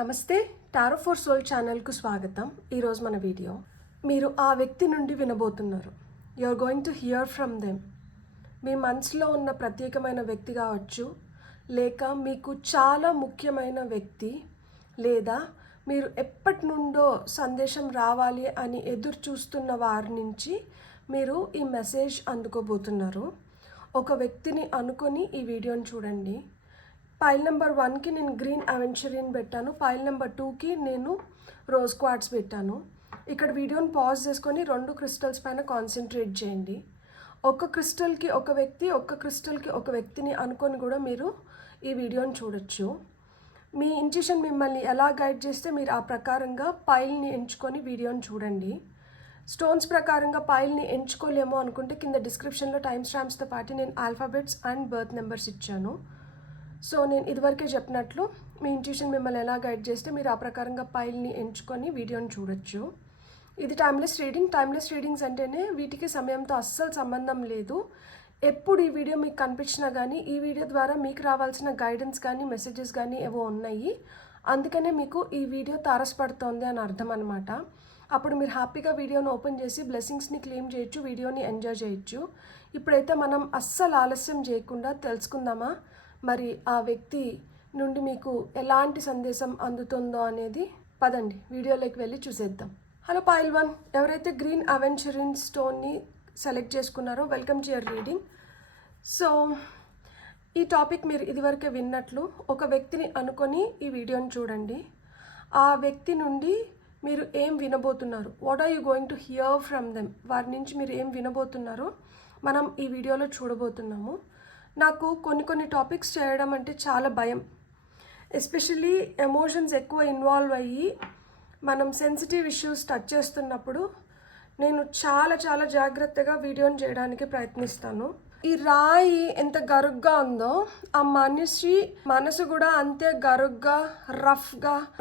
నమస్తే, tarot for soul ఛానల్కు స్వాగతం. ఈరోజు మన వీడియో మీరు ఆ వ్యక్తి నుండి వినబోతున్నారు. You are going to hear from them. మీ మనసులో ఉన్న ప్రత్యేకమైన వ్యక్తి కావచ్చు, లేక మీకు చాలా ముఖ్యమైన వ్యక్తి, లేదా మీరు ఎప్పటి నుండో సందేశం రావాలి అని ఎదురు చూస్తున్న వారి నుంచి మీరు ఈ మెసేజ్ అందుకోబోతున్నారు. ఒక వ్యక్తిని అనుకొని ఈ వీడియోని చూడండి. పైల్ నెంబర్ 1కి నేను గ్రీన్ అవెంచరిన్ పెట్టాను, పైల్ నెంబర్ 2కి నేను రోజ్ క్వార్ట్స్ పెట్టాను. ఇక్కడ వీడియోని పాజ్ చేసుకొని 2 క్రిస్టల్స్ పైన కాన్సన్ట్రేట్ చేయండి. ఒక క్రిస్టల్కి ఒక వ్యక్తి, ఒక క్రిస్టల్కి ఒక వ్యక్తిని అనుకొని కూడా మీరు ఈ వీడియోని చూడొచ్చు. మీ ఇంట్యూషన్ మిమ్మల్ని ఎలా గైడ్ చేస్తే మీరు ఆ ప్రకారంగా పైల్ని ఎంచుకొని వీడియోని చూడండి. స్టోన్స్ ప్రకారంగా పైల్ని ఎంచుకోలేమో అనుకుంటే కింద డిస్క్రిప్షన్లో టైమ్ స్టాంప్స్తో పాటు నేను ఆల్ఫాబెట్స్ అండ్ బర్త్ నెంబర్స్ ఇచ్చాను. సో నేను ఇదివరకే చెప్పినట్లు మీ ఇంట్యూషన్ మిమ్మల్ని ఎలా గైడ్ చేస్తే మీరు ఆ ప్రకారంగా పైల్ని ఎంచుకొని వీడియోని చూడొచ్చు. ఇది టైమ్లెస్ రీడింగ్. టైమ్లెస్ రీడింగ్స్ అంటేనే వీటికి సమయంతో అస్సలు సంబంధం లేదు. ఎప్పుడు ఈ వీడియో మీకు కనిపించినా కానీ ఈ వీడియో ద్వారా మీకు రావాల్సిన గైడెన్స్ కానీ మెసేజెస్ కానీ ఏవో ఉన్నాయి, అందుకనే మీకు ఈ వీడియో తారసపడుతోంది అని అర్థం అనమాట. అప్పుడు మీరు హ్యాపీగా వీడియోని ఓపెన్ చేసి బ్లెస్సింగ్స్ని క్లెయిమ్ చేయొచ్చు, వీడియోని ఎంజాయ్ చేయొచ్చు. ఇప్పుడైతే మనం అస్సలు ఆలస్యం చేయకుండా తెలుసుకుందామా మరి ఆ వ్యక్తి నుండి మీకు ఎలాంటి సందేశం అందుతుందో అనేది. పదండి వీడియోలోకి వెళ్ళి చూసేద్దాం. హలో పైల్ 1, ఎవరైతే గ్రీన్ అవెంచరిన్ స్టోన్ని సెలెక్ట్ చేసుకున్నారో welcome to your reading. So ఈ టాపిక్ మీరు ఇదివరకే విన్నట్లు ఒక వ్యక్తిని అనుకొని ఈ వీడియోని చూడండి. ఆ వ్యక్తి నుండి మీరు ఏం వినబోతున్నారు, what are you going to hear from them, వారి నుంచి మీరు ఏం వినబోతున్నారో మనం ఈ వీడియోలో చూడబోతున్నాము. నాకు కొన్ని టాపిక్స్ చేయడం అంటే చాలా భయం. ఎస్పెషల్లీ ఎమోషన్స్ ఎక్కువ ఇన్వాల్వ్ అయ్యి మనం సెన్సిటివ్ ఇష్యూస్ టచ్ చేస్తున్నప్పుడు నేను చాలా జాగ్రత్తగా వీడియోని చేయడానికి ప్రయత్నిస్తాను. ఈ రాయి ఎంత గరుగ్గా ఉందో ఆ మనిషి మనసు కూడా అంతే గరుగ్గా,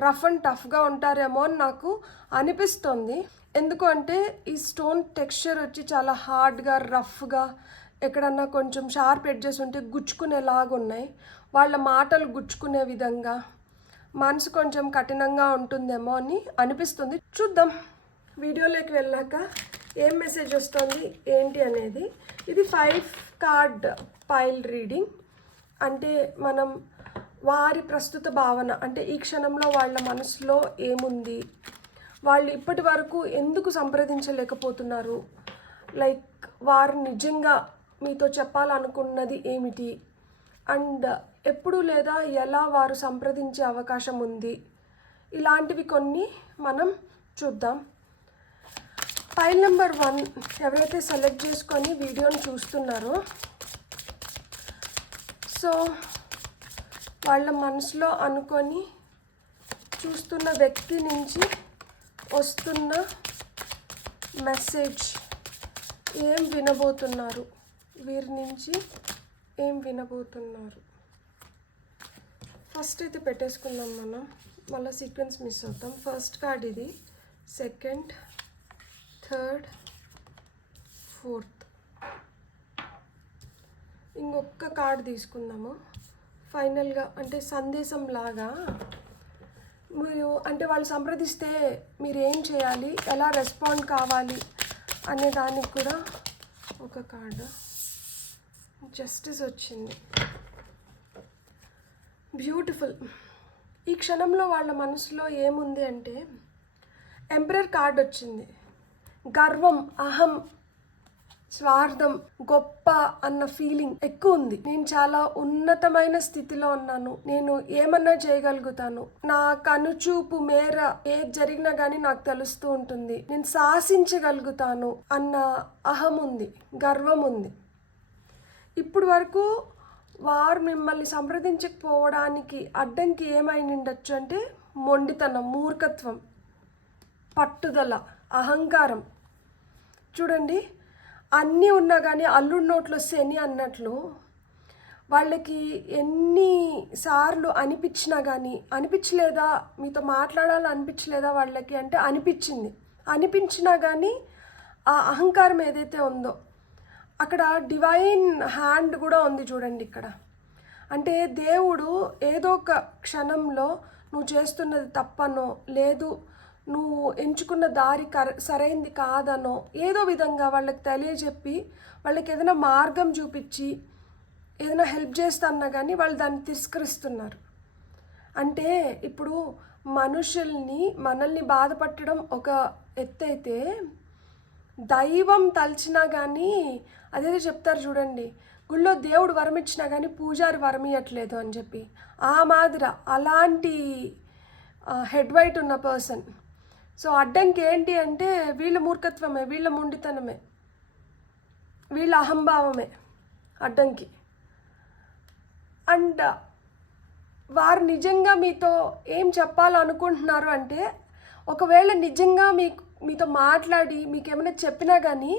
రఫ్ అండ్ టఫ్గా ఉంటారేమో అని నాకు అనిపిస్తుంది. ఎందుకు అంటే ఈ స్టోన్ టెక్స్చర్ వచ్చి చాలా హార్డ్గా, రఫ్గా, ఎక్కడన్నా కొంచెం షార్ప్ ఎడ్జెస్ ఉంటే గుచ్చుకునేలాగా ఉన్నాయి. వాళ్ళ మాటలు గుచ్చుకునే విధంగా, మనసు కొంచెం కఠినంగా ఉంటుందేమో అని అనిపిస్తుంది. చూద్దాం వీడియోలోకి వెళ్ళాక ఏం మెసేజ్ వస్తుంది ఏంటి అనేది. ఇది 5 కార్డ్ పైల్ రీడింగ్. అంటే మనం వారి ప్రస్తుత భావన, అంటే ఈ క్షణంలో వాళ్ళ మనసులో ఏముంది, వాళ్ళు ఇప్పటి వరకు ఎందుకు సంప్రదించలేకపోతున్నారు, లైక్ వారు నిజంగా మీతో చెప్పాలనుకున్నది ఏమిటి, అండ్ ఎప్పుడు లేదా ఎలా వారు సంప్రదించే అవకాశం ఉంది, ఇలాంటివి కొన్ని మనం చూద్దాం. పైల్ నెంబర్ 1 ఎవరైతే సెలెక్ట్ చేసుకొని వీడియోని చూస్తున్నారో, సో వాళ్ళ మనసులో అనుకొని చూస్తున్న వ్యక్తి నుంచి వస్తున్న మెసేజ్ ఏం వినబోతున్నారు, వీరి నుంచి ఏం వినబోతున్నారు. ఫస్ట్ అయితే పెట్టేసుకుందాం మనం, మళ్ళీ సీక్వెన్స్ మిస్ అవుతాం. ఫస్ట్ కార్డ్ ఇది, సెకండ్, థర్డ్, ఫోర్త్. ఇంకొక కార్డ్ తీసుకుందాము ఫైనల్గా. అంటే సందేశం లాగా మీరు, అంటే వాళ్ళు సంప్రదిస్తే మీరు ఏం చేయాలి, ఎలా రెస్పాండ్ కావాలి అనే దానికి కూడా ఒక కార్డు. జస్టిస్ వచ్చింది, బ్యూటిఫుల్. ఈ క్షణంలో వాళ్ళ మనసులో ఏముంది అంటే ఎంపరర్ కార్డ్ వచ్చింది. గర్వం, అహం, స్వార్థం, గొప్ప అన్న ఫీలింగ్ ఎక్కువ ఉంది. నేను చాలా ఉన్నతమైన స్థితిలో ఉన్నాను, నేను ఏమన్నా చేయగలుగుతాను, నా కనుచూపు మేర ఏది జరిగినా కానీ నాకు తెలుస్తూ ఉంటుంది, నేను శాసించగలుగుతాను అన్న అహం ఉంది, గర్వం ఉంది. ఇప్పుడు వరకు వారు మిమ్మల్ని సంప్రదించకపోవడానికి అడ్డంకి ఏమై ఉండొచ్చు అంటే మొండితనం, మూర్ఖత్వం, పట్టుదల, అహంకారం. చూడండి, అన్నీ ఉన్నా కానీ అల్లుడి నోట్లో శని అన్నట్లు వాళ్ళకి ఎన్నిసార్లు అనిపించలేదా, మీతో మాట్లాడాలని అనిపించలేదా వాళ్ళకి అంటే అనిపించినా కానీ ఆ అహంకారం ఏదైతే ఉందో అక్కడ డివైన్ హ్యాండ్ కూడా ఉంది చూడండి ఇక్కడ. అంటే దేవుడు ఏదో ఒక క్షణంలో నువ్వు చేస్తున్నది తప్పనో, లేదు నువ్వు ఎంచుకున్న దారి సరైంది కాదనో ఏదో విధంగా వాళ్ళకి తెలియజెప్పి వాళ్ళకి ఏదైనా మార్గం చూపించి ఏదైనా హెల్ప్ చేస్తాన్నా కానీ వాళ్ళు దాన్ని తిరస్కరిస్తున్నారు. అంటే ఇప్పుడు మనల్ని బాధపట్టడం ఒక ఎత్తు అయితే, దైవం తలిచినా కానీ అదేదో చెప్తారు చూడండి, గుళ్ళో దేవుడు వరం ఇచ్చినా కానీ పూజారి వరం ఇవ్వట్లేదు అని చెప్పి, ఆ మాదిర అలాంటి హెడ్ వైట్ ఉన్న పర్సన్. సో అడ్డంకి ఏంటి అంటే వీళ్ళ మూర్ఖత్వమే, వీళ్ళ మొండితనమే, వీళ్ళ అహంభావమే అడ్డంకి. అండ్ వారు నిజంగా మీతో ఏం చెప్పాలనుకుంటున్నారు అంటే, ఒకవేళ నిజంగా మీతో మాట్లాడి మీకు ఏమైనా చెప్పినా కానీ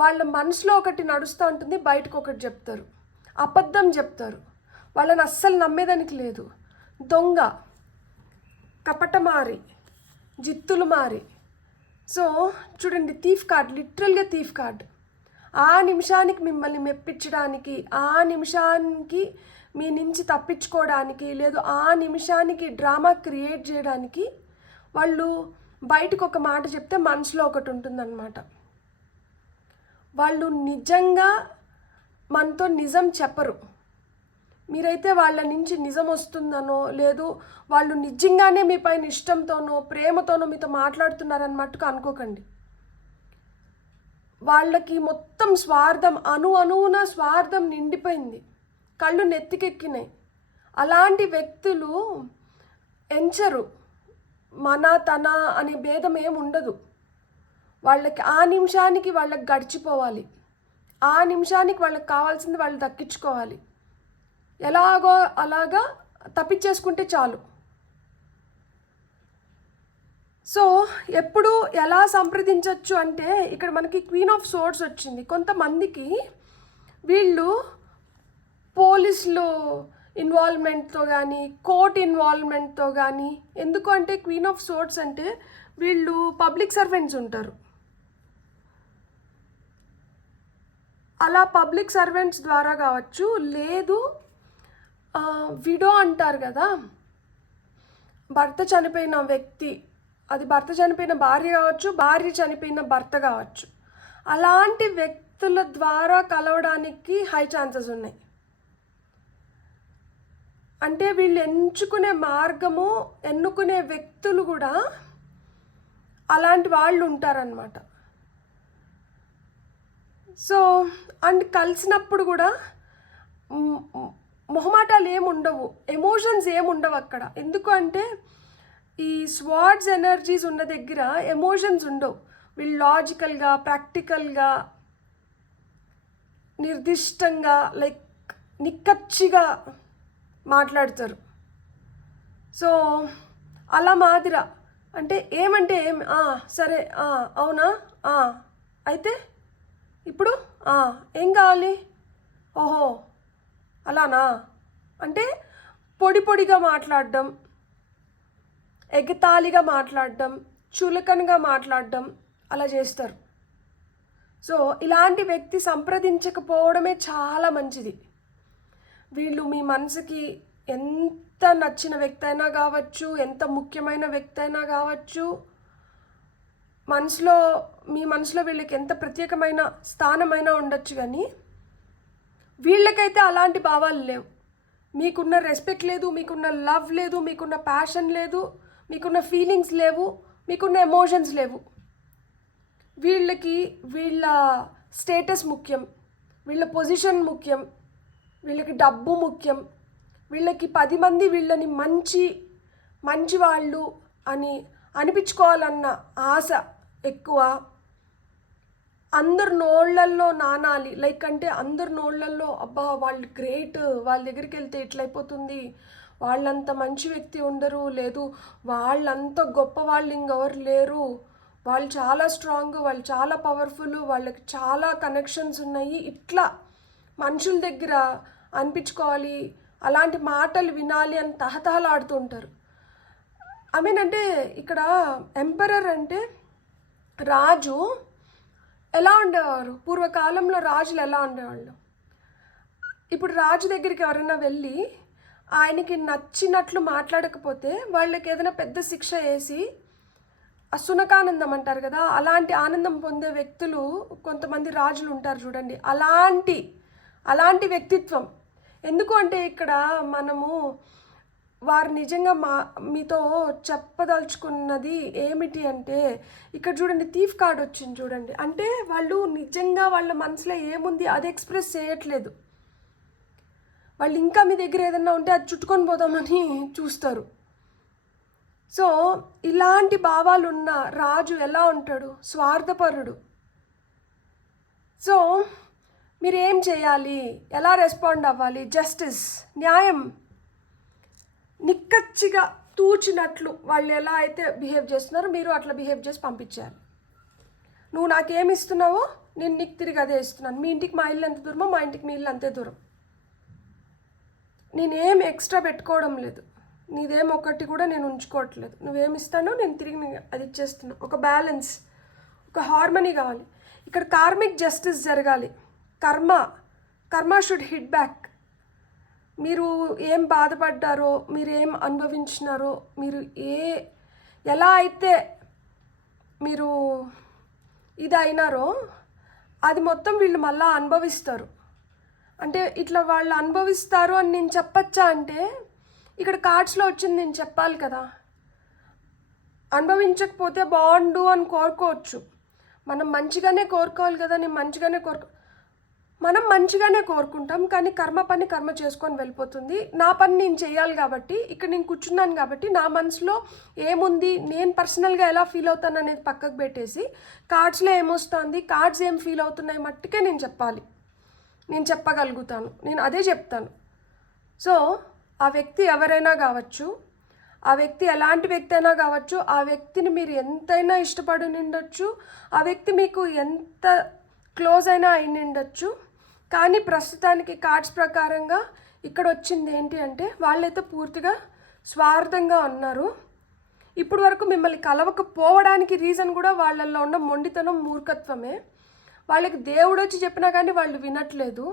వాళ్ళ మనసులో ఒకటి నడుస్తూ ఉంటుంది, బయటకు ఒకటి చెప్తారు, అబద్ధం చెప్తారు, వాళ్ళని అస్సలు నమ్మేదానికి లేదు. దొంగ, కపటమారి, జిత్తులు మారి. సో చూడండి, థీఫ్ కార్డ్, లిటరల్గా థీఫ్ కార్డ్. ఆ నిమిషానికి మిమ్మల్ని మెప్పించడానికి, ఆ నిమిషానికి మీ నుంచి తప్పించుకోవడానికి, లేదు ఆ నిమిషానికి డ్రామా క్రియేట్ చేయడానికి వాళ్ళు బయటకు ఒక మాట చెప్తే మనసులో ఒకటి ఉంటుందన్నమాట. వాళ్ళు నిజంగా మనతో నిజం చెప్పరు. మీరైతే వాళ్ళ నుంచి నిజం వస్తుందనో, లేదు వాళ్ళు నిజంగానే మీ పైన ఇష్టంతోనో ప్రేమతోనో మీతో మాట్లాడుతున్నారన్నట్టుగా అనుకోకండి. వాళ్ళకి మొత్తం స్వార్థం, అణువున స్వార్థం నిండిపోయింది, కళ్ళు నెత్తికెక్కినాయి. అలాంటి వ్యక్తులు ఎంచరు, మన తన అనే భేదం ఏమి ఉండదు. వాళ్ళకి ఆ నిమిషానికి వాళ్ళకి గడిచిపోవాలి, ఆ నిమిషానికి వాళ్ళకి కావాల్సింది వాళ్ళు దక్కించుకోవాలి, ఎలాగో అలాగా తప్పించేసుకుంటే చాలు. సో ఎప్పుడు ఎలా సంప్రదించవచ్చు అంటే, ఇక్కడ మనకి క్వీన్ ఆఫ్ సోర్డ్స్ వచ్చింది. కొంతమందికి వీళ్ళు పోలీసులు ఇన్వాల్వ్మెంట్తో కానీ, కోర్ట్ ఇన్వాల్వ్మెంట్తో కానీ, ఎందుకు అంటే క్వీన్ ఆఫ్ సోర్డ్స్ అంటే వీళ్ళు పబ్లిక్ సర్వెంట్స్ ఉంటారు. అలా పబ్లిక్ సర్వెంట్స్ ద్వారా కావచ్చు, లేదు విడో అంటారు కదా, భర్త చనిపోయిన వ్యక్తి, అది భర్త చనిపోయిన భార్య కావచ్చు, భార్య చనిపోయిన భర్త కావచ్చు, అలాంటి వ్యక్తుల ద్వారా కలవడానికి హై ఛాన్సెస్ ఉన్నాయి. అంటే వీళ్ళు ఎంచుకునే మార్గము, ఎన్నుకునే వ్యక్తులు కూడా అలాంటి వాళ్ళు ఉంటారన్నమాట. సో అండ్ కలిసినప్పుడు కూడా మొహమాటాలు ఏముండవు, ఎమోషన్స్ ఏముండవు అక్కడ. ఎందుకు అంటే ఈ స్వార్డ్స్ ఎనర్జీస్ ఉన్న దగ్గర ఎమోషన్స్ ఉండవు. వీళ్ళు లాజికల్గా, ప్రాక్టికల్గా, నిర్దిష్టంగా, లైక్ నిక్కచ్చిగా మాట్లాడతారు. సో అలా మాదిర అంటే ఏమంటే ఏం, సరే, అవునా, అయితే ఇప్పుడు ఏం కావాలి, ఓహో అలానా అంటే పొడి పొడిగా మాట్లాడడం, ఎగతాళిగా మాట్లాడడం, చులకనగా మాట్లాడడం అలా చేస్తారు. సో ఇలాంటి వ్యక్తి సంప్రదించకపోవడమే చాలా మంచిది. వీళ్ళు మీ మనసుకి ఎంత నచ్చిన వ్యక్తి అయినా కావచ్చు, ఎంత ముఖ్యమైన వ్యక్తి అయినా కావచ్చు, మీ మనసులో వీళ్ళకి ఎంత ప్రత్యేకమైన స్థానమైనా ఉండొచ్చు, కానీ వీళ్ళకైతే అలాంటి భావాలు లేవు. మీకున్న రెస్పెక్ట్ లేదు, మీకున్న లవ్ లేదు, మీకున్న ప్యాషన్ లేదు, మీకున్న ఫీలింగ్స్ లేవు, మీకున్న ఎమోషన్స్ లేవు. వీళ్ళకి వీళ్ళ స్టేటస్ ముఖ్యం, వీళ్ళ పొజిషన్ ముఖ్యం, వీళ్ళకి డబ్బు ముఖ్యం, వీళ్ళకి 10 మంది వీళ్ళని మంచి వాళ్ళు అని అనిపించుకోవాలన్న ఆశ ఎక్కువ. అందరు నోళ్ళల్లో నానాలి, లైక్ అంటే అందరు నోళ్ళల్లో అబ్బా వాళ్ళు గ్రేట్, వాళ్ళ దగ్గరికి వెళ్తే ఇట్లయిపోతుంది, వాళ్ళంత మంచి వ్యక్తి ఉండరు, లేదు వాళ్ళంత గొప్ప వాళ్ళు ఇంకెవరు లేరు, వాళ్ళు చాలా స్ట్రాంగ్, వాళ్ళు చాలా పవర్ఫుల్, వాళ్ళకి చాలా కనెక్షన్స్ ఉన్నాయి, ఇట్లా మనుషుల దగ్గర అనిపించుకోవాలి, అలాంటి మాటలు వినాలి అని తహతహలాడుతూ ఉంటారు. అంటే ఇక్కడ ఎంపరర్ అంటే రాజు ఎలా ఉండేవారు, పూర్వకాలంలో రాజులు ఎలా ఉండేవాళ్ళు. ఇప్పుడు రాజు దగ్గరికి ఎవరైనా వెళ్ళి ఆయనకి నచ్చినట్లు మాట్లాడకపోతే వాళ్ళకి ఏదైనా పెద్ద శిక్ష వేసి సునకానందం అంటారు కదా, అలాంటి ఆనందం పొందే వ్యక్తులు కొంతమంది రాజులు ఉంటారు చూడండి, అలాంటి వ్యక్తిత్వం. ఎందుకు అంటే ఇక్కడ మనము వారు నిజంగా మీతో చెప్పదలుచుకున్నది ఏమిటి అంటే, ఇక్కడ చూడండి థీఫ్ కార్డ్ వచ్చింది చూడండి. అంటే వాళ్ళు నిజంగా వాళ్ళ మనసులో ఏముంది అది ఎక్స్ప్రెస్ చేయట్లేదు. వాళ్ళు ఇంకా మీ దగ్గర ఏదన్నా ఉంటే అది చుట్టుకొని పోదామని చూస్తారు. సో ఇలాంటి భావాలు ఉన్న రాజు ఎలా ఉంటాడు? స్వార్థపరుడు. సో మీరు ఏం చేయాలి? ఎలా రెస్పాండ్ అవ్వాలి? జస్టిస్, న్యాయం, నిక్కచ్చిగా తూచినట్లు వాళ్ళు ఎలా అయితే బిహేవ్ చేస్తున్నారో మీరు అట్లా బిహేవ్ చేసి పంపించాలి. నువ్వు నాకేమి ఇస్తున్నావో నేను నీకు తిరిగి అదే ఇస్తున్నాను. మీ ఇంటికి మా ఇల్లు ఎంత దూరమో మా ఇంటికి మీ ఇల్లు అంతే దూరం. నేనేం ఎక్స్ట్రా పెట్టుకోవడం లేదు, నీదేం ఒకటి కూడా నేను ఉంచుకోవట్లేదు. నువ్వేమి ఇస్తానో నేను తిరిగి అది ఇచ్చేస్తున్నా. ఒక బ్యాలెన్స్, ఒక హార్మనీ కావాలి. ఇక్కడ కార్మిక్ జస్టిస్ జరగాలి. కర్మ షుడ్ హిట్ బ్యాక్. మీరు ఏం బాధపడ్డారో, మీరు ఏం అనుభవించినారో, మీరు ఎలా అయితే మీరు ఇది అయినారో అది మొత్తం వీళ్ళు మళ్ళీ అనుభవిస్తారు. అంటే ఇట్లా వాళ్ళు అనుభవిస్తారు అని నేను చెప్పచ్చా అంటే, ఇక్కడ కార్డ్స్లో వచ్చింది నేను చెప్పాలి కదా. అనుభవించకపోతే బాగుండు అని కోరుకోవచ్చు, మనం మంచిగానే కోరుకోవాలి కదా. మనం మంచిగానే కోరుకుంటాం, కానీ కర్మ చేసుకొని వెళ్ళిపోతుంది. నా పని నేను చేయాలి కాబట్టి, ఇక్కడ నేను కూర్చున్నాను కాబట్టి నా మనసులో ఏముంది, నేను పర్సనల్గా ఎలా ఫీల్ అవుతాను అనేది పక్కకు పెట్టేసి కార్డ్స్లో ఏమొస్తుంది, కార్డ్స్ ఏం ఫీల్ అవుతున్నాయి మట్టుకే నేను చెప్పాలి, నేను చెప్పగలుగుతాను, నేను అదే చెప్తాను. సో ఆ వ్యక్తి ఎవరైనా కావచ్చు, ఆ వ్యక్తి ఎలాంటి వ్యక్తి అయినా కావచ్చు, ఆ వ్యక్తిని మీరు ఎంతైనా ఇష్టపడి ఉండొచ్చు, ఆ వ్యక్తి మీకు ఎంత క్లోజ్ అయినా అయి ఉండొచ్చు. కానీ ప్రస్తుతానికి కార్డ్స్ ప్రకారంగా ఇక్కడ వచ్చింది ఏంటి అంటే, వాళ్ళైతే పూర్తిగా స్వార్థంగా ఉన్నారు. ఇప్పుడు వరకు మిమ్మల్ని కలవకపోవడానికి రీజన్ కూడా వాళ్ళల్లో ఉన్న మొండితనం, మూర్ఖత్వమే. వాళ్ళకి దేవుడు వచ్చి చెప్పినా కానీ వాళ్ళు వినట్లేదు,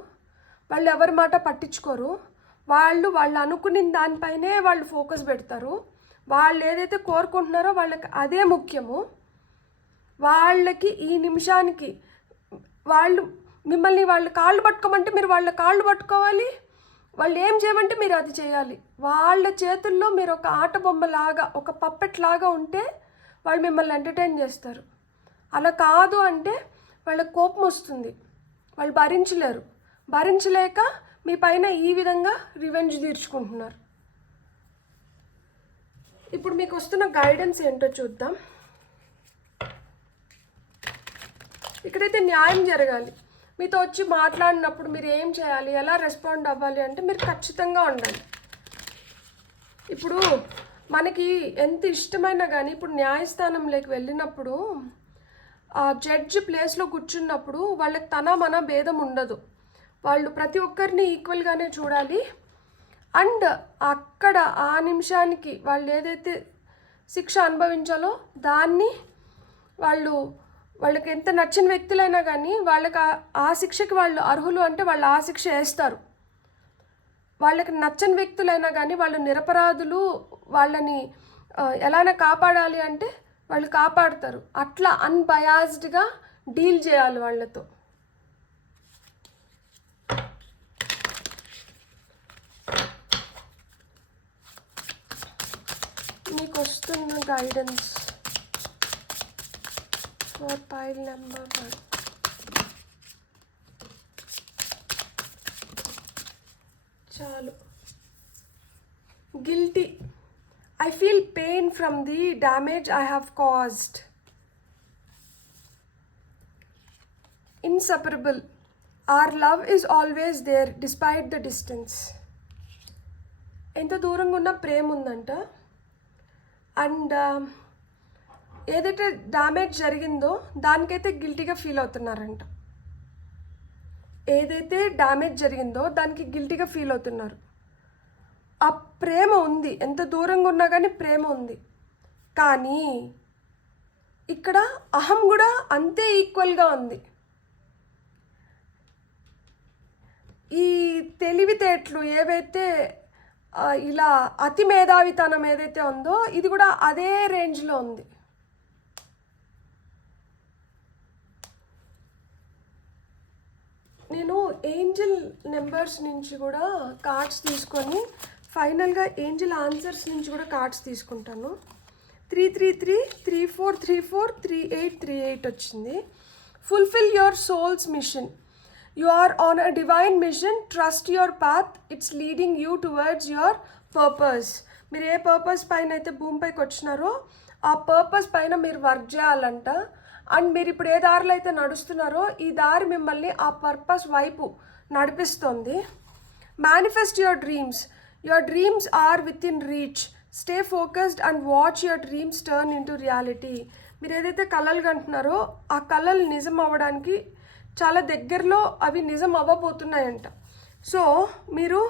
వాళ్ళు ఎవరి మాట పట్టించుకోరు. వాళ్ళు అనుకున్న దానిపైనే వాళ్ళు ఫోకస్ పెడతారు. వాళ్ళు ఏదైతే కోరుకుంటున్నారో వాళ్ళకి అదే ముఖ్యము. వాళ్ళకి ఈ నిమిషానికి మిమ్మల్ని వాళ్ళు కాళ్ళు పట్టుకోమంటే మీరు వాళ్ళ కాళ్ళు పట్టుకోవాలి, వాళ్ళు ఏం చేయమంటే మీరు అది చేయాలి. వాళ్ళ చేతుల్లో మీరు ఒక ఆట బొమ్మలాగా, ఒక పప్పెట్ లాగా ఉంటే వాళ్ళు మిమ్మల్ని ఎంటర్టైన్ చేస్తారు. అలా కాదు అంటే వాళ్ళకి కోపం వస్తుంది, వాళ్ళు భరించలేక మీ పైన ఈ విధంగా రివెంజ్ తీర్చుకుంటున్నారు. ఇప్పుడు మీకు వస్తున్న గైడెన్స్ ఏంటో చూద్దాం. ఇక్కడైతే న్యాయం జరగాలి. మీతో వచ్చి మాట్లాడినప్పుడు మీరు ఏం చేయాలి, ఎలా రెస్పాండ్ అవ్వాలి అంటే మీరు ఖచ్చితంగా ఉండాలి. ఇప్పుడు మనకి ఎంత ఇష్టమైనా కానీ ఇప్పుడు న్యాయస్థానంలోకి వెళ్ళినప్పుడు ఆ జడ్జి ప్లేస్లో కూర్చున్నప్పుడు వాళ్ళకి మన భేదం ఉండదు. వాళ్ళు ప్రతి ఒక్కరిని ఈక్వల్గానే చూడాలి. అండ్ అక్కడ ఆ నిమిషానికి వాళ్ళు ఏదైతే శిక్ష అనుభవించాలో దాన్ని వాళ్ళకి ఎంత నచ్చిన వ్యక్తులైనా కానీ వాళ్ళకి ఆ శిక్షకి వాళ్ళు అర్హులు అంటే వాళ్ళు ఆ శిక్ష వేస్తారు. వాళ్ళకి నచ్చని వ్యక్తులైనా కానీ వాళ్ళు నిరపరాధులు, వాళ్ళని ఎలానే కాపాడాలి అంటే వాళ్ళు కాపాడతారు. అట్లా అన్బయాస్డ్గా డీల్ చేయాలి వాళ్ళతో. మీకు వస్తున్న గైడెన్స్ ఫర్ పైల్ నెంబర్ 1. చాలు. Guilty. I feel pain from the damage I have caused. Inseparable. Our love is always there despite the distance. ఎంత దూరంగా ఉన్న ప్రేమ ఉందంట. అండ్ ఏదైతే డ్యామేజ్ జరిగిందో దానికైతే గిల్టీగా ఫీల్ అవుతున్నారంట. ఏదైతే డ్యామేజ్ జరిగిందో దానికి గిల్టీగా ఫీల్ అవుతున్నారు. ఆ ప్రేమ ఉంది, ఎంత దూరంగా ఉన్నా కానీ ప్రేమ ఉంది. కానీ ఇక్కడ అహం కూడా అంతే ఈక్వల్గా ఉంది. ఈ తెలివితేటలు ఏవైతే ఇలా అతి మేధావితనం ఏదైతే ఉందో ఇది కూడా అదే రేంజ్లో ఉంది. నేను ఏంజిల్ నెంబర్స్ నుంచి కూడా కార్డ్స్ తీసుకొని ఫైనల్గా ఏంజిల్ ఆన్సర్స్ నుంచి కూడా కార్డ్స్ తీసుకుంటాను. 333 34 34 38 38 వచ్చింది. Fulfil your soul's mission. You are on a divine mission. Trust your path. It's leading you towards your purpose. మీరు ఏ పర్పస్ పైన అయితే భూమిపైకి వచ్చినారో ఆ పర్పస్ పైన మీరు వర్క్ చేయాలంట. అండ్ మీరు ఇప్పుడు ఏ దారిలో అయితే నడుస్తున్నారో ఈ దారి మిమ్మల్ని ఆ పర్పస్ వైపు నడిపిస్తుంది. Manifest your dreams. Your dreams are within reach. Stay focused and watch your dreams turn into reality. మీరు ఏదైతే కళలు కంటున్నారో ఆ కళలు నిజం అవ్వడానికి చాలా దగ్గరలో అవి నిజం అవ్వబోతున్నాయంట. సో మీరు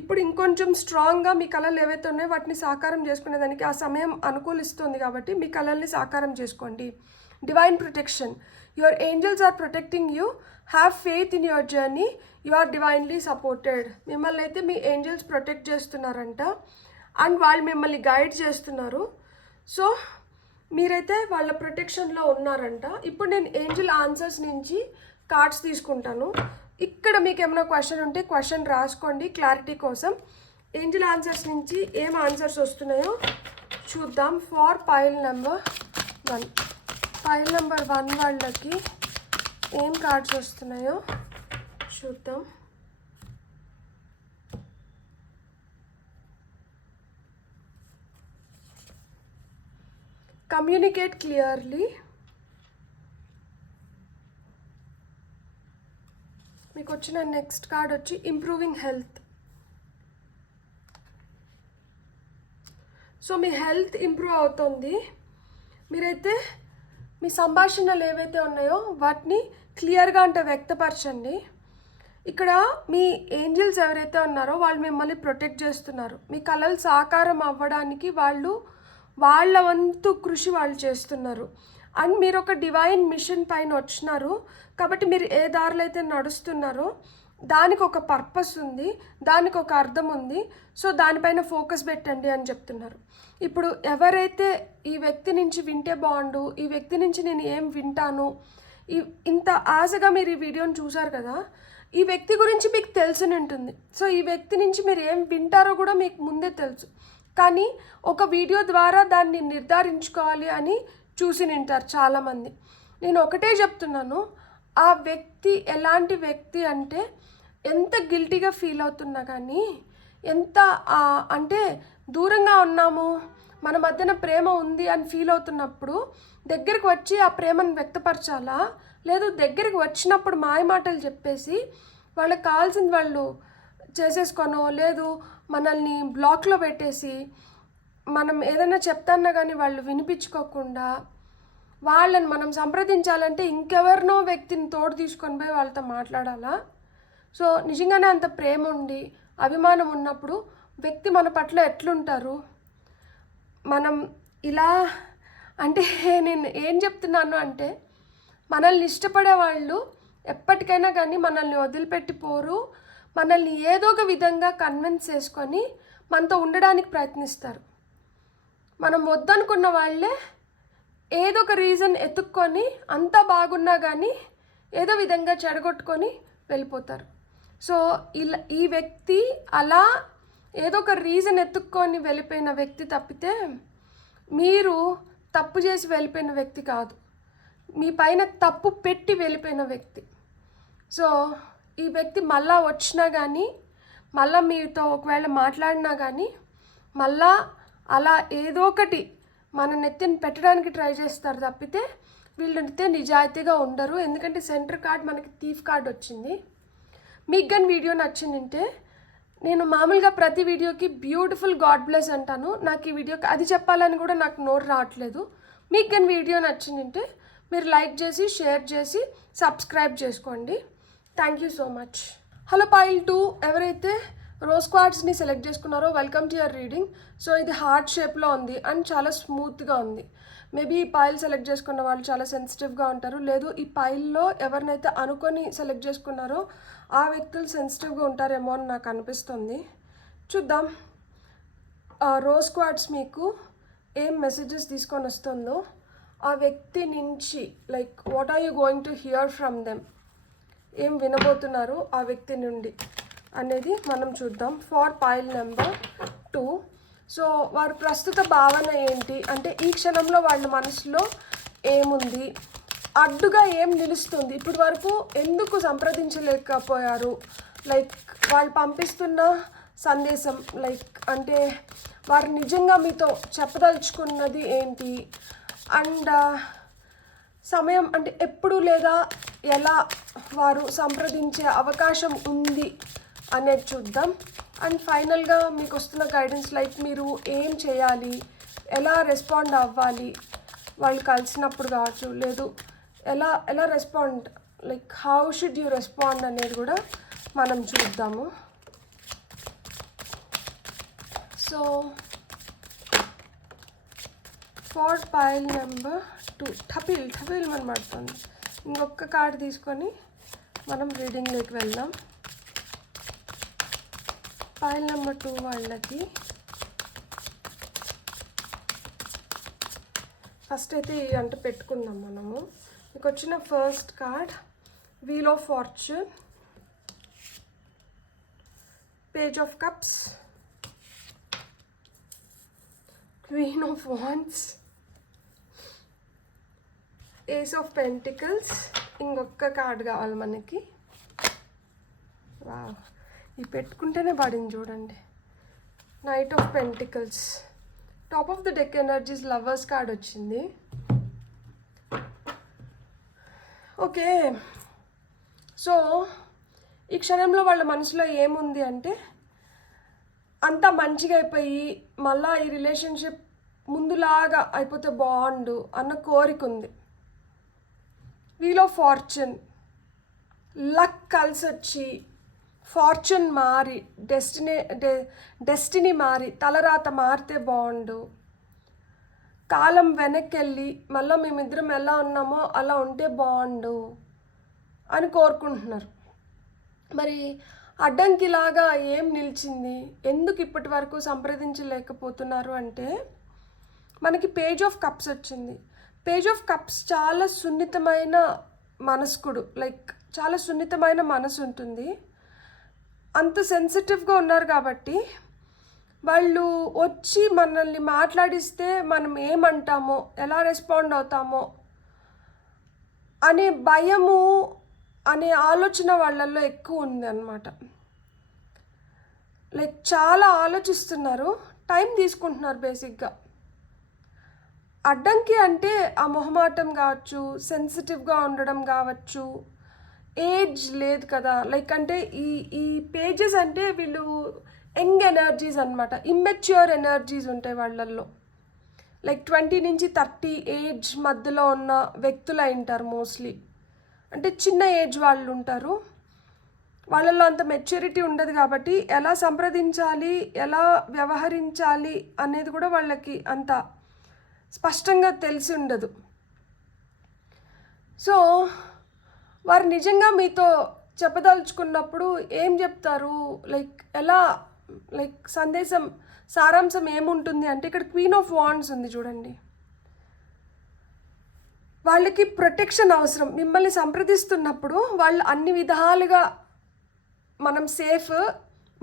ఇప్పుడు ఇంకొంచెం స్ట్రాంగ్గా మీ కళలు ఏవైతే ఉన్నాయో వాటిని సాకారం చేసుకునేదానికి ఆ సమయం అనుకూలిస్తుంది. కాబట్టి మీ కళల్ని సాకారం చేసుకోండి. Divine protection. Your angels are protecting you. Have faith in your journey. You are divinely supported. మిమ్మల్ని అయితే మీ ఏంజల్స్ ప్రొటెక్ట్ చేస్తున్నారంట అండ్ వాళ్ళు మిమ్మల్ని గైడ్ చేస్తున్నారు. సో మీరైతే వాళ్ళ ప్రొటెక్షన్లో ఉన్నారంట. ఇప్పుడు నేను ఏంజల్ ఆన్సర్స్ నుంచి కార్డ్స్ తీసుకుంటాను. ఇక్కడ మీకు ఏమైనా క్వశ్చన్ ఉంటే క్వశ్చన్ రాసుకోండి క్లారిటీ కోసం. ఏంజల్ ఆన్సర్స్ నుంచి ఏం ఆన్సర్స్ వస్తున్నాయో చూద్దాం. For pile number 1. Pile number 1 వాళ్ళకి ఏం కార్డ్స్ వస్తున్నాయో చూద్దాం. Communicate clearly. మీకు వచ్చిన నెక్స్ట్ కార్డ్ వచ్చి ఇంప్రూవింగ్ హెల్త్. సో మీ హెల్త్ ఇంప్రూవ్ అవుతుంది. మీరైతే మీ సంభాషణలు ఏవైతే ఉన్నాయో వాటిని క్లియర్గా అంటే వ్యక్తపరచండి. ఇక్కడ మీ ఏంజల్స్ ఎవరైతే ఉన్నారో వాళ్ళు మిమ్మల్ని ప్రొటెక్ట్ చేస్తున్నారు. మీ కళలు సాకారం అవ్వడానికి వాళ్ళు వాళ్ళ వంతు కృషి వాళ్ళు చేస్తున్నారు. అండ్ మీరు ఒక డివైన్ మిషన్ పైన వచ్చినారు కాబట్టి మీరు ఏ దారిలో అయితే నడుస్తున్నారో దానికి ఒక పర్పస్ ఉంది, దానికి ఒక అర్థం ఉంది. సో దానిపైన ఫోకస్ పెట్టండి అని చెప్తున్నారు. ఇప్పుడు ఎవరైతే ఈ వ్యక్తి నుంచి వింటే బాగుండు, ఈ వ్యక్తి నుంచి నేను ఏం వింటాను, ఇంత ఆశగా మీరు ఈ వీడియోని చూసారు కదా, ఈ వ్యక్తి గురించి మీకు తెలిసి ఉంటుంది. సో ఈ వ్యక్తి నుంచి మీరు ఏం వింటారో కూడా మీకు ముందే తెలుసు. కానీ ఒక వీడియో ద్వారా దాన్ని నిర్ధారించుకోవాలి అని చూసి నింటారు చాలామంది. నేను ఒకటే చెప్తున్నాను, ఆ వ్యక్తి ఎలాంటి వ్యక్తి అంటే ఎంత గిల్టీగా ఫీల్ అవుతున్నా కానీ, ఎంత అంటే దూరంగా ఉన్నాము, మన మధ్యన ప్రేమ ఉంది అని ఫీల్ అవుతున్నప్పుడు దగ్గరికి వచ్చి ఆ ప్రేమను వ్యక్తపరచాలా, లేదు దగ్గరికి వచ్చినప్పుడు మాయమాటలు చెప్పేసి వాళ్ళకి కావాల్సింది వాళ్ళు చేసేసుకోనో, లేదు మనల్ని బ్లాక్లో పెట్టేసి మనం ఏదైనా చెప్తాన్నా కానీ వాళ్ళు వినిపించుకోకుండా వాళ్ళని మనం సంప్రదించాలంటే ఇంకెవరినో వ్యక్తిని తోడు తీసుకొని పోయి వాళ్ళతో మాట్లాడాలా. సో నిజంగానే అంత ప్రేమ ఉండి అభిమానం ఉన్నప్పుడు వ్యక్తి మన పట్ల ఎట్లుంటారు. మనం ఇలా అంటే నేను ఏం చెప్తున్నాను అంటే, మనల్ని ఇష్టపడే వాళ్ళు ఎప్పటికైనా కానీ మనల్ని వదిలిపెట్టిపోరు. మనల్ని ఏదో ఒక విధంగా కన్విన్స్ చేసుకొని మనతో ఉండడానికి ప్రయత్నిస్తారు. మనం వద్దనుకున్న వాళ్ళే ఏదో ఒక రీజన్ ఎత్తుక్కొని అంతా బాగున్నా కానీ ఏదో విధంగా చెడగొట్టుకొని వెళ్ళిపోతారు. సో ఈ వ్యక్తి అలా ఏదో ఒక రీజన్ ఎత్తుక్కొని వెళ్ళిపోయిన వ్యక్తి తప్పితే మీరు తప్పు చేసి వెళ్ళిపోయిన వ్యక్తి కాదు, మీ పైన తప్పు పెట్టి వెళ్ళిపోయిన వ్యక్తి. సో ఈ వ్యక్తి మళ్ళా వచ్చినా కానీ, మళ్ళీ మీతో ఒకవేళ మాట్లాడినా కానీ మళ్ళా అలా ఏదో ఒకటి మన నెత్తిని పెట్టడానికి ట్రై చేస్తారు తప్పితే వీళ్ళైతే నిజాయితీగా ఉండరు. ఎందుకంటే సెంటర్ కార్డ్ మనకి థీఫ్ కార్డ్ వచ్చింది. మీకు కానీ వీడియో నచ్చిందంటే నేను మామూలుగా ప్రతి వీడియోకి బ్యూటిఫుల్ గాడ్ బ్లెస్ అంటాను. నాకు ఈ వీడియోకి అది చెప్పాలని కూడా నాకు నోరు రావట్లేదు. మీకు కానీ వీడియో నచ్చిందంటే మీరు లైక్ చేసి షేర్ చేసి సబ్స్క్రైబ్ చేసుకోండి. Thank you so much. Hello pile 2 ఎవరైతే రోజ్ క్వార్ట్స్ని సెలెక్ట్ చేసుకున్నారో welcome to your reading. So ఇది హార్ట్ షేప్లో ఉంది అండ్ చాలా స్మూత్గా ఉంది. మేబీ ఈ పైల్ సెలెక్ట్ చేసుకున్న వాళ్ళు చాలా సెన్సిటివ్గా ఉంటారు, లేదు ఈ పైల్లో ఎవరినైతే అనుకొని సెలెక్ట్ చేసుకున్నారో ఆ వ్యక్తులు సెన్సిటివ్గా ఉంటారేమో అని నాకు అనిపిస్తుంది. చూద్దాం రోజ్ క్వార్ట్స్ మీకు ఏం మెసేజెస్ తీసుకొని వస్తుందో ఆ వ్యక్తి నుంచి. Like what are you going to hear from them, ఏం వినబోతున్నారు ఆ వ్యక్తి నుండి అనేది మనం చూద్దాం. For pile number 2. సో వారి ప్రస్తుత భావన ఏంటి అంటే ఈ క్షణంలో వాళ్ళ మనసులో ఏముంది, అడ్డుగా ఏం నిలుస్తుంది, ఇప్పటి వరకు ఎందుకు సంప్రదించలేకపోయారు, లైక్ వాళ్ళు పంపిస్తున్న సందేశం లైక్ అంటే వారు నిజంగా మీతో చెప్పదలుచుకున్నది ఏంటి, అండ్ సమయం అంటే ఎప్పుడు లేదా ఎలా వారు సంప్రదించే అవకాశం ఉంది అనేది చూద్దాం. అండ్ ఫైనల్గా మీకు వస్తున్న గైడెన్స్ లైక్ మీరు ఏం చేయాలి, ఎలా రెస్పాండ్ అవ్వాలి వాళ్ళు కలిసినప్పుడు కావచ్చు, లేదు ఎలా ఎలా respond like how should you respond అనేది కూడా మనం చూద్దాము. సో ఫార్ పైల్ నెంబర్ 2 ఠపీల్ మనం పడుతుంది. ఇంకొక కార్డు తీసుకొని మనం రీడింగ్లోకి వెళ్దాం. పైల్ నెంబర్ 2 వాళ్ళకి ఫస్ట్ అయితే అంటే పెట్టుకుందాం మనము. మీకు వచ్చిన first card wheel of fortune, page of cups, queen of wands, ace of pentacles. ఇంకొక కార్డ్ కావాలి మనకి. వావ్, ఈ పెట్టుకుంటేనే పడింది చూడండి, knight of pentacles. Top of the deck energies lovers card వచ్చింది. ఓకే, సో ఈ క్షణంలో వాళ్ళ మనసులో ఏముంది అంటే అంతా మంచిగా అయిపోయి మళ్ళీ ఈ రిలేషన్షిప్ ముందులాగా అయిపోతే బాగుండు అన్న కోరిక ఉంది. వీల్ ఆఫ్ ఫార్చ్యూన్, లక్ కలిసి వచ్చి ఫార్చ్యూన్ మారి డెస్టినీ మారి తలరాత మారితే బాగుండు, కాలం వెనక్కి వెళ్ళి మళ్ళీ మేమిద్దరం ఎలా ఉన్నామో అలా ఉంటే బాగుండు అని కోరుకుంటున్నారు. మరి అడ్డంకిలాగా ఏం నిలిచింది, ఎందుకు ఇప్పటి వరకు సంప్రదించలేకపోతున్నారు అంటే మనకి పేజ్ ఆఫ్ కప్స్ వచ్చింది. పేజ్ ఆఫ్ కప్స్ చాలా సున్నితమైన మనస్కుడు, లైక్ చాలా సున్నితమైన మనసు ఉంటుంది. అంత సెన్సిటివ్గా ఉన్నారు కాబట్టి వాళ్ళు వచ్చి మనల్ని మాట్లాడిస్తే మనం ఏమంటామో ఎలా రెస్పాండ్ అవుతామో అనే భయము అనే ఆలోచన వాళ్ళల్లో ఎక్కువ ఉంది అన్నమాట. లైక్ చాలా ఆలోచిస్తున్నారు, టైం తీసుకుంటున్నారు బేసిక్గా. అడ్డంకి అంటే ఆ మొహమాటం కావచ్చు, సెన్సిటివ్గా ఉండడం కావచ్చు, ఏజ్ లేదు కదా, లైక్ అంటే ఈ పేజెస్ అంటే వీళ్ళు యంగ్ ఎనర్జీస్ అనమాట, ఇమ్మెచ్యూర్ ఎనర్జీస్ ఉంటాయి వాళ్ళల్లో. లైక్ 20 నుంచి 30 ఏజ్ మధ్యలో ఉన్న వ్యక్తులు అయింటారు మోస్ట్లీ. అంటే చిన్న ఏజ్ వాళ్ళు ఉంటారు, వాళ్ళల్లో అంత మెచ్యూరిటీ ఉండదు కాబట్టి ఎలా సంప్రదించాలి ఎలా వ్యవహరించాలి అనేది కూడా వాళ్ళకి అంత స్పష్టంగా తెలిసి ఉండదు. సో వారు నిజంగా మీతో చెప్పదలుచుకున్నప్పుడు ఏం చెప్తారు, లైక్ ఎలా, లైక్ సందేశం సారాంశం ఏముంటుంది అంటే ఇక్కడ క్వీన్ ఆఫ్ వాండ్స్ ఉంది చూడండి. వాళ్ళకి ప్రొటెక్షన్ అవసరం. మిమ్మల్ని సంప్రదిస్తున్నప్పుడు వాళ్ళు అన్ని విధాలుగా మనం సేఫ్,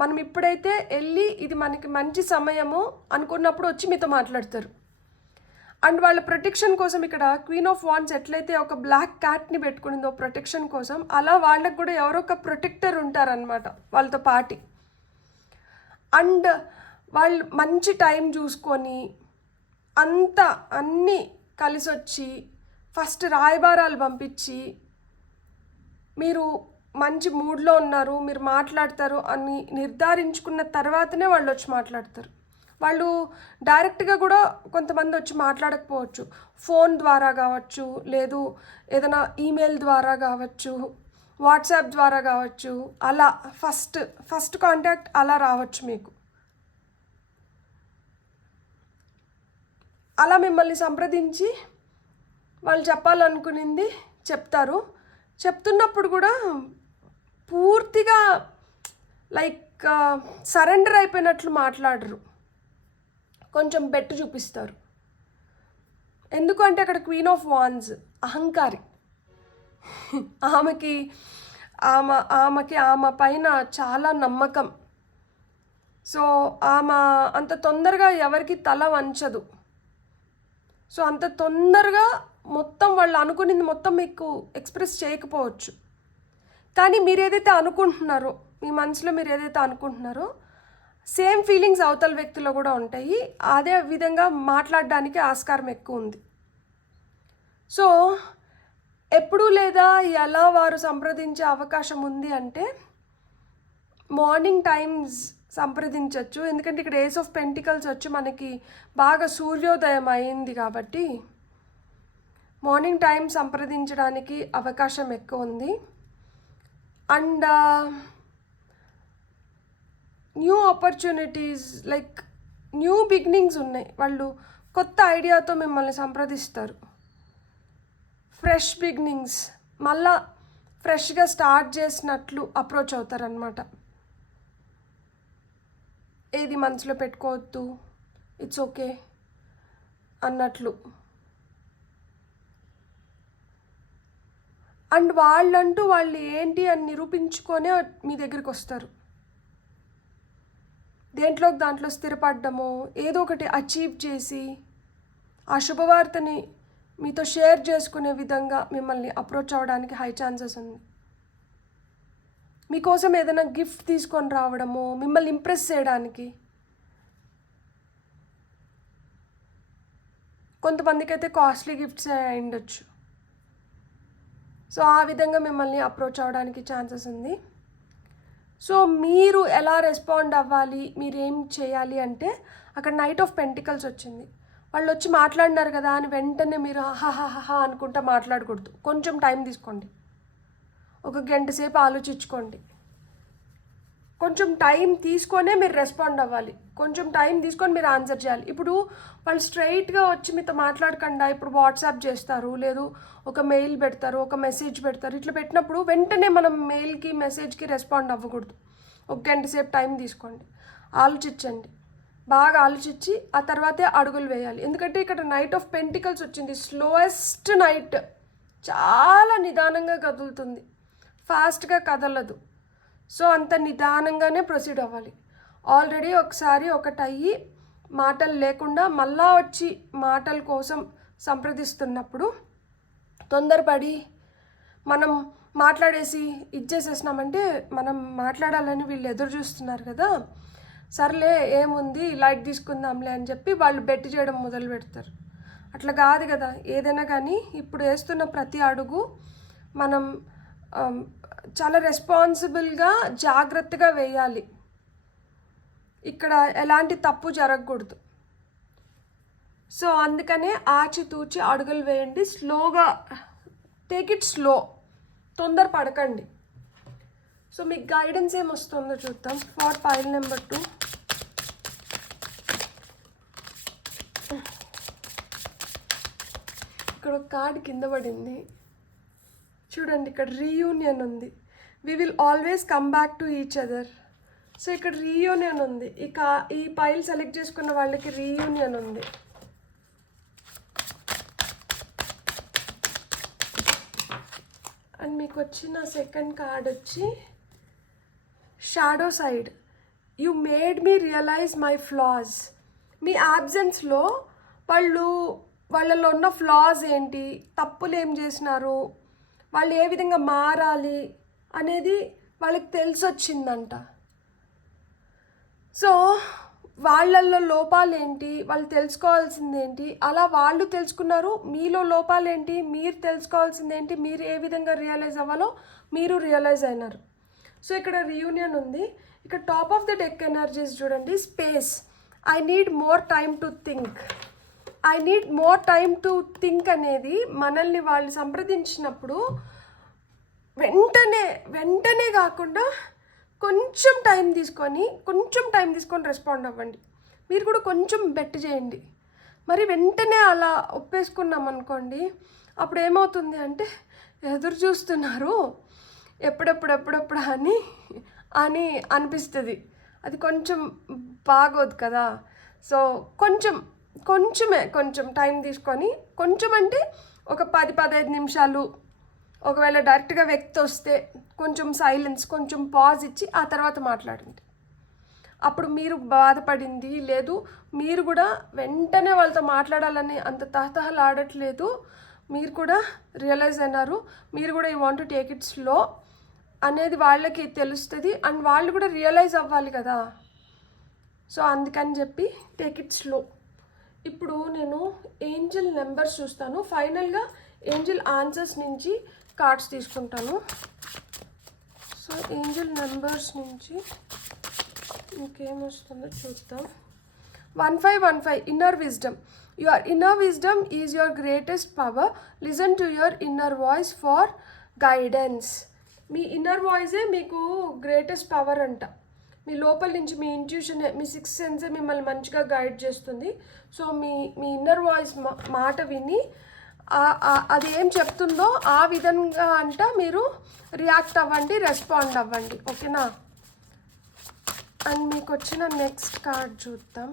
మనం ఇప్పుడైతే వెళ్ళి ఇది మనకి మంచి సమయము అనుకున్నప్పుడు వచ్చి మీతో మాట్లాడతారు. అండ్ వాళ్ళ ప్రొటెక్షన్ కోసం ఇక్కడ క్వీన్ ఆఫ్ వాండ్స్ ఎట్లయితే ఒక బ్లాక్ క్యాట్ని పెట్టుకునిందో ప్రొటెక్షన్ కోసం, అలా వాళ్ళకు కూడా ఎవరో ఒక ప్రొటెక్టర్ ఉంటారనమాట వాళ్ళతో పాటి. అండ్ వాళ్ళు మంచి టైం చూసుకొని అన్నీ కలిసి వచ్చి ఫస్ట్ రాయబారాలు పంపించి మీరు మంచి మూడ్లో ఉన్నారు మీరు మాట్లాడతారు అని నిర్ధారించుకున్న తర్వాతనే వాళ్ళు వచ్చి మాట్లాడతారు. వాళ్ళు డైరెక్ట్గా కూడా కొంతమంది వచ్చి మాట్లాడకపోవచ్చు, ఫోన్ ద్వారా కావచ్చు, లేదు ఏదైనా ఈమెయిల్ ద్వారా కావచ్చు, వాట్సాప్ ద్వారా కావచ్చు, అలా ఫస్ట్ కాంటాక్ట్ అలా రావచ్చు మీకు. అలా మిమ్మల్ని సంప్రదించి వాళ్ళు చెప్పాలనుకునింది చెప్తారు. చెప్తున్నప్పుడు కూడా పూర్తిగా లైక్ సరెండర్ అయిపోయినట్లు మాట్లాడరు, కొంచెం బెట్టు చూపిస్తారు. ఎందుకంటే అక్కడ క్వీన్ ఆఫ్ వాన్స్ అహంకారి. ఆమెకి ఆమె పైన చాలా నమ్మకం. సో ఆమె అంత తొందరగా ఎవరికి తల వంచదు. సో అంత తొందరగా మొత్తం వాళ్ళు అనుకునేది మొత్తం మీకు ఎక్స్ప్రెస్ చేయకపోవచ్చు, కానీ మీరు ఏదైతే అనుకుంటున్నారో, మీ మనసులో మీరు ఏదైతే అనుకుంటున్నారో సేమ్ ఫీలింగ్స్ అవతల వ్యక్తిలో కూడా ఉంటాయి. అదే విధంగా మాట్లాడడానికి ఆస్కారం ఎక్కువ ఉంది. సో ఎప్పుడు లేదా ఎలా వారు సంప్రదించే అవకాశం ఉంది అంటే మార్నింగ్ టైమ్స్ సంప్రదించవచ్చు. ఎందుకంటే ఇక్కడ ఏస్ ఆఫ్ పెంటికల్స్ వచ్చి మనకి బాగా సూర్యోదయం అయింది కాబట్టి మార్నింగ్ టైం సంప్రదించడానికి అవకాశం ఎక్కువ ఉంది. And new opportunities like new beginnings ఉన్నాయి. వాళ్ళు కొత్త ఐడియాతో మిమ్మల్ని సంప్రదిస్తారు. ఫ్రెష్ బిగినింగ్స్, మళ్ళా ఫ్రెష్గా స్టార్ట్ చేసినట్లు అప్రోచ్ అవుతారనమాట. ఏది మనసులో పెట్టుకోవద్దు, ఇట్స్ ఓకే అన్నట్లు. అండ్ వాళ్ళు ఏంటి అని నిరూపించుకొనే మీ దగ్గరికి వస్తారు. దాంట్లో స్థిరపడ్డమో ఏదో ఒకటి అచీవ్ చేసి ఆ శుభవార్తని మీతో షేర్ చేసుకునే విధంగా మిమ్మల్ని అప్రోచ్ అవ్వడానికి హై ఛాన్సెస్ ఉంది. మీకోసం ఏదైనా గిఫ్ట్ తీసుకొని రావడమో, మిమ్మల్ని ఇంప్రెస్ చేయడానికి. కొంతమందికి అయితే కాస్ట్లీ గిఫ్ట్స్ అయి ఉండొచ్చు. సో ఆ విధంగా మిమ్మల్ని అప్రోచ్ అవ్వడానికి ఛాన్సెస్ ఉంది. సో మీరు ఎలా రెస్పాండ్ అవ్వాలి, మీరేం చేయాలి అంటే అక్కడ నైట్ ఆఫ్ పెంటికల్స్ వచ్చింది. వాళ్ళు వచ్చి మాట్లాడినారు కదా అని వెంటనే మీరు హాహాహా అనుకుంటా మాట్లాడకూడదు. కొంచెం టైం తీసుకోండి, ఒక గంట సేపు ఆలోచించుకోండి. కొంచెం టైం తీసుకొనే మీరు రెస్పాండ్ అవ్వాలి. కొంచెం టైం తీసుకొని మీరు ఆన్సర్ చేయాలి. ఇప్పుడు వాళ్ళు స్ట్రైట్గా వచ్చి మీతో మాట్లాడకుండా ఇప్పుడు వాట్సాప్ చేస్తారు, లేదు ఒక మెయిల్ పెడతారు, ఒక మెసేజ్ పెడతారు. ఇట్లా పెట్టినప్పుడు వెంటనే మనం మెయిల్కి మెసేజ్కి రెస్పాండ్ అవ్వకూడదు. ఒక గంట సేపు టైం తీసుకోండి, ఆలోచించండి, బాగా ఆలోచించి ఆ తర్వాతే అడుగులు వేయాలి. ఎందుకంటే ఇక్కడ నైట్ ఆఫ్ పెంటికల్స్ వచ్చింది, స్లోయెస్ట్ నైట్. చాలా నిదానంగా కదులుతుంది, ఫాస్ట్గా కదలదు. సో అంత నిదానంగానే ప్రొసీడ్ అవ్వాలి. ఆల్రెడీ ఒకసారి ఒకటి అయ్యి మాటలు లేకుండా మళ్ళా వచ్చి మాటల కోసం సంప్రదిస్తున్నప్పుడు తొందరపడి మనం మాట్లాడేసి ఇచ్చేసేసినామంటే మనం మాట్లాడాలని వీళ్ళు ఎదురు చూస్తున్నారు కదా, సర్లే ఏముంది లైట్ తీసుకుందాంలే అని చెప్పి వాళ్ళు బెట్టి చేయడం మొదలు పెడతారు. అట్లా కాదు కదా. ఏదైనా కానీ ఇప్పుడు వేస్తున్న ప్రతి అడుగు మనం చాలా రెస్పాన్సిబుల్గా జాగ్రత్తగా వేయాలి. ఇక్కడ ఎలాంటి తప్పు జరగకూడదు. సో అందుకనే ఆచితూచి అడుగులు వేయండి, స్లోగా, టేక్ ఇట్ స్లో, తొందర పడకండి. సో మీకు గైడెన్స్ ఏమొస్తుందో చూద్దాం ఫర్ పైల్ నెంబర్ 2. ఇక్కడ ఒక కార్డ్ కింద పడింది చూడండి. ఇక్కడ రీయూనియన్ ఉంది. We will always come back to each other. So ఇక్కడ రీయూనియన్ ఉంది. ఈ పైల్ సెలెక్ట్ చేసుకున్న వాళ్ళకి రీయూనియన్ ఉంది. అండ్ మీకు వచ్చిన సెకండ్ కార్డ్ వచ్చి shadow side. You made me realise my flaws. మీ యాబ్సెన్స్లో వాళ్ళలో ఉన్న ఫ్లాస్ ఏంటి, తప్పులు ఏం చేసినారు, వాళ్ళు ఏ విధంగా మారాలి అనేది వాళ్ళకి తెలిసొచ్చిందంట. సో వాళ్ళల్లో లోపాలు ఏంటి, వాళ్ళు తెలుసుకోవాల్సింది ఏంటి, అలా వాళ్ళు తెలుసుకున్నారు. మీలో లోపాలు ఏంటి, మీరు తెలుసుకోవాల్సింది ఏంటి, మీరు ఏ విధంగా రియలైజ్ అవ్వాలో మీరు రియలైజ్ అయినారు. సో ఇక్కడ రీయూనియన్ ఉంది. ఇక్కడ top of the deck energies చూడండి. Space. I need more time to think. I need more time to think అనేది మనల్ని వాళ్ళు సంప్రదించినప్పుడు వెంటనే కాకుండా కొంచెం టైం తీసుకొని రెస్పాండ్ అవ్వండి. మీరు కూడా కొంచెం బెట్ చేయండి. మరి వెంటనే అలా ఒప్పేసుకున్నాం అనుకోండి, అప్పుడు ఏమవుతుంది అంటే ఎదురు చూస్తున్నారు ఎప్పుడెప్పుడు అని అని అనిపిస్తుంది. అది కొంచెం బాగోదు కదా. సో కొంచెం టైం తీసుకొని, కొంచెం అంటే ఒక 10-15 నిమిషాలు, ఒకవేళ డైరెక్ట్గా వ్యక్తి వస్తే కొంచెం సైలెన్స్, కొంచెం పాజ్ ఇచ్చి ఆ తర్వాత మాట్లాడండి. అప్పుడు మీరు బాధపడింది లేదు, మీరు కూడా వెంటనే వాళ్ళతో మాట్లాడాలని అంత తహతహలాడట్లేదు, మీరు కూడా రియలైజ్ అయినారు, మీరు కూడా you want to take it slow అనేది వాళ్ళకి తెలుస్తుంది. అండ్ వాళ్ళు కూడా రియలైజ్ అవ్వాలి కదా. సో అందుకని చెప్పి టేక్ ఇట్ స్లో. ఇప్పుడు నేను ఏంజల్ నెంబర్స్ చూస్తాను, ఫైనల్గా ఏంజల్ ఆన్సర్స్ నుంచి కార్డ్స్ తీసుకుంటాను. సో ఏంజల్ నెంబర్స్ నుంచి ఇంకేమొస్తుందో చూద్దాం. 1515 inner wisdom. Your inner wisdom is your greatest power. Listen to your inner voice for guidance. మీ ఇన్నర్ వాయిసే మీకు గ్రేటెస్ట్ పవర్ అంట. మీ లోపల నుంచి మీ ఇంట్యూషనే, మీ సిక్స్త్ సెన్సే మిమ్మల్ని మంచిగా గైడ్ చేస్తుంది. సో మీ ఇన్నర్ వాయిస్ మాట విని అది ఏం చెప్తుందో ఆ విధంగా అంట మీరు రియాక్ట్ అవ్వండి, రెస్పాండ్ అవ్వండి, ఓకేనా. అండ్ మీకు వచ్చిన నెక్స్ట్ కార్డ్ చూద్దాం.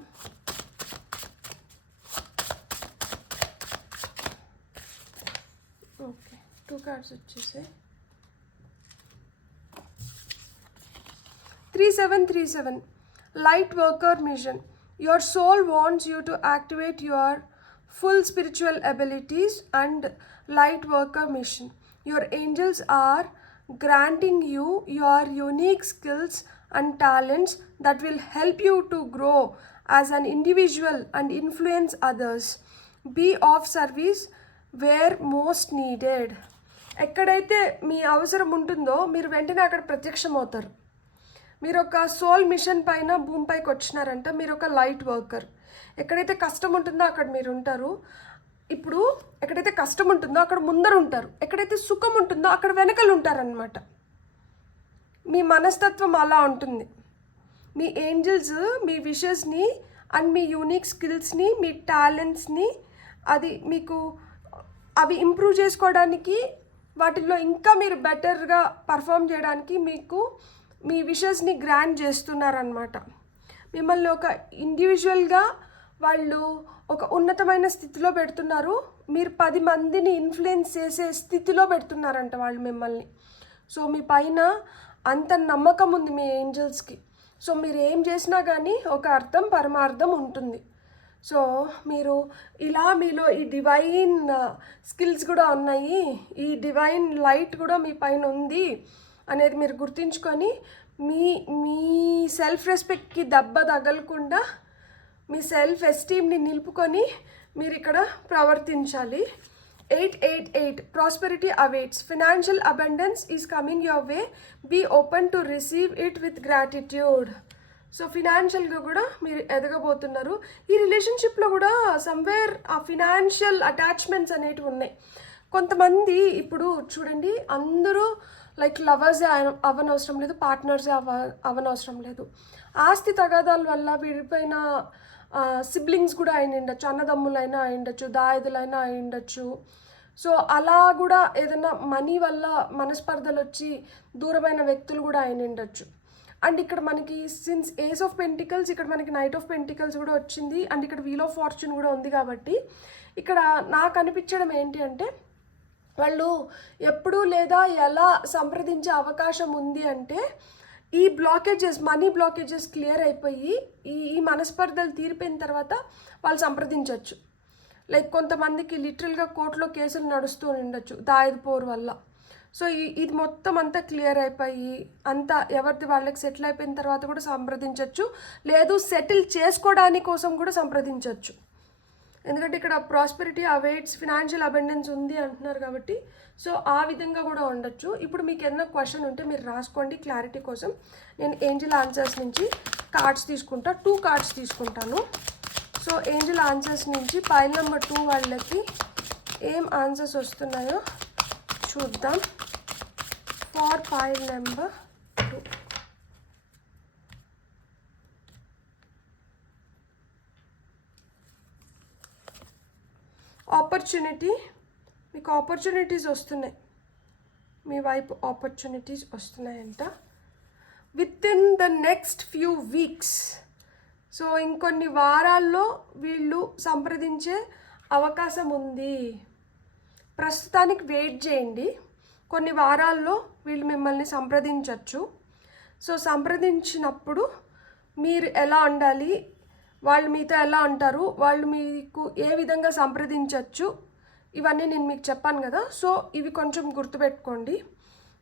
ఓకే, 2 కార్డ్స్ వచ్చేసాయి. 3737 Light Worker Mission. Your soul wants you to activate your full spiritual abilities and light worker mission. Your angels are granting you your unique skills and talents that will help you to grow as an individual and influence others. Be of service where most needed. ఎక్కడైతే మీ అవసరం ఉంటుందో మీరు వెంటనే అక్కడ ప్రత్యక్షమవుతారు. మీరు ఒక soul machine పైన భూమిపైకి వచ్చినారంట. మీరు ఒక లైట్ వర్కర్. ఎక్కడైతే కష్టం ఉంటుందో అక్కడ మీరు ఉంటారు. ఇప్పుడు ఎక్కడైతే కష్టం ఉంటుందో అక్కడ ముందర ఉంటారు, ఎక్కడైతే సుఖం ఉంటుందో అక్కడ వెనకలు ఉంటారనమాట. మీ మనస్తత్వం అలా ఉంటుంది. మీ ఏంజల్స్ మీ విషెస్ని అండ్ మీ యూనిక్ స్కిల్స్ని, మీ టాలెంట్స్ని, అది మీకు అవి ఇంప్రూవ్ చేసుకోవడానికి, వాటిల్లో ఇంకా మీరు బెటర్గా పర్ఫామ్ చేయడానికి మీకు మీ విషెస్ని గ్రాంట్ చేస్తున్నారనమాట. మిమ్మల్ని ఒక ఇండివిజువల్గా వాళ్ళు ఒక ఉన్నతమైన స్థితిలో పెడుతున్నారు. మీరు 10 మందిని ఇన్ఫ్లుయెన్స్ చేసే స్థితిలో పెడుతున్నారంట వాళ్ళు మిమ్మల్ని. సో మీ పైన అంత నమ్మకం ఉంది మీ ఏంజల్స్కి. సో మీరు ఏం చేసినా కానీ ఒక అర్థం, పరమార్థం ఉంటుంది. సో మీరు ఇలా మీలో ఈ డివైన్ స్కిల్స్ కూడా ఉన్నాయి, ఈ డివైన్ లైట్ కూడా మీ పైన ఉంది అనేది మీరు గుర్తుంచుకొని మీ మీ సెల్ఫ్ రెస్పెక్ట్కి దెబ్బ తగలకుండా మీ సెల్ఫ్ ఎస్టీమ్ని నిలుపుకొని మీరు ఇక్కడ ప్రవర్తించాలి. 888 prosperity awaits. Financial abundance is coming your way. Be open to receive it with gratitude. So ఫినాన్షియల్గా కూడా మీరు ఎదగబోతున్నారు. ఈ రిలేషన్షిప్లో కూడా సమ్వేర్ ఆ ఫినాన్షియల్ అటాచ్మెంట్స్ అనేటివి ఉన్నాయి. కొంతమంది ఇప్పుడు చూడండి, అందరూ లైక్ లవర్సే అవ్వనవసరం లేదు, పార్ట్నర్సే అవ్వనవసరం లేదు. ఆస్తి తగాదాల వల్ల విడిపోయిన సిబ్లింగ్స్ కూడా అయి ఉండొచ్చు, అన్నదమ్ములైనా అయి ఉండొచ్చు, దాయదులైనా అయి ఉండొచ్చు. సో అలా కూడా ఏదైనా మనీ వల్ల మనస్పర్ధలు వచ్చి దూరమైన వ్యక్తులు కూడా అయి ఉండొచ్చు. అండ్ ఇక్కడ మనకి సిన్స్ ఏస్ ఆఫ్ పెంటికల్స్, ఇక్కడ మనకి నైట్ ఆఫ్ పెంటికల్స్ కూడా వచ్చింది. అండ్ ఇక్కడ వీల్ ఆఫ్ ఫార్చ్యూన్ కూడా ఉంది. కాబట్టి ఇక్కడ నాకు అనిపించడం ఏంటి అంటే, వాళ్ళు ఎప్పుడు లేదా ఎలా సంప్రదించే అవకాశం ఉంది అంటే, ఈ బ్లాకేజెస్, మనీ బ్లాకేజెస్ క్లియర్ అయిపోయి ఈ మనస్పర్ధలు తీరిపోయిన తర్వాత వాళ్ళు సంప్రదించవచ్చు. లైక్ కొంతమందికి లిటరల్గా కోర్టులో కేసులు నడుస్తూ ఉండొచ్చు దాయదు పోరు వల్ల. సో ఇది మొత్తం అంతా క్లియర్ అయిపోయి అంతా ఎవరిది వాళ్ళకి సెటిల్ అయిపోయిన తర్వాత కూడా సంప్రదించవచ్చు, లేదు సెటిల్ చేసుకోవడానికి కోసం కూడా సంప్రదించవచ్చు. ఎందుకంటే ఇక్కడ ప్రాస్పెరిటీ అవేట్స్, ఫినాన్షియల్ అబెండెన్స్ ఉంది అంటున్నారు కాబట్టి సో ఆ విధంగా కూడా ఉండొచ్చు. ఇప్పుడు మీకు ఏదైనా క్వశ్చన్ ఉంటే మీరు రాసుకోండి క్లారిటీ కోసం. నేను ఏంజల్ ఆన్సర్స్ నుంచి కార్డ్స్ తీసుకుంటా, 2 కార్డ్స్ తీసుకుంటాను. సో ఏంజల్ ఆన్సర్స్ నుంచి పైల్ నెంబర్ 2 వాళ్ళకి ఏం ఆన్సర్స్ వస్తున్నాయో చూద్దాం. For pile number 2 opportunity. మీకు ఆపర్చునిటీస్ వస్తున్నాయి, మీ వైపు ఆపర్చునిటీస్ వస్తున్నాయంట. Within the next few weeks. So ఇంకొన్ని వారాల్లో వీళ్ళు సంప్రదించే అవకాశం ఉంది. ప్రస్తుతానికి వెయిట్ చేయండి, కొన్ని వారాల్లో వీళ్ళు మిమ్మల్ని సంప్రదించవచ్చు. సో సంప్రదించినప్పుడు మీరు ఎలా ఉండాలి, వాళ్ళు మీతో ఎలా ఉంటారు, వాళ్ళు మీకు ఏ విధంగా సంప్రదించవచ్చు, ఇవన్నీ నేను మీకు చెప్పాను కదా. సో ఇవి కొంచెం గుర్తుపెట్టుకోండి.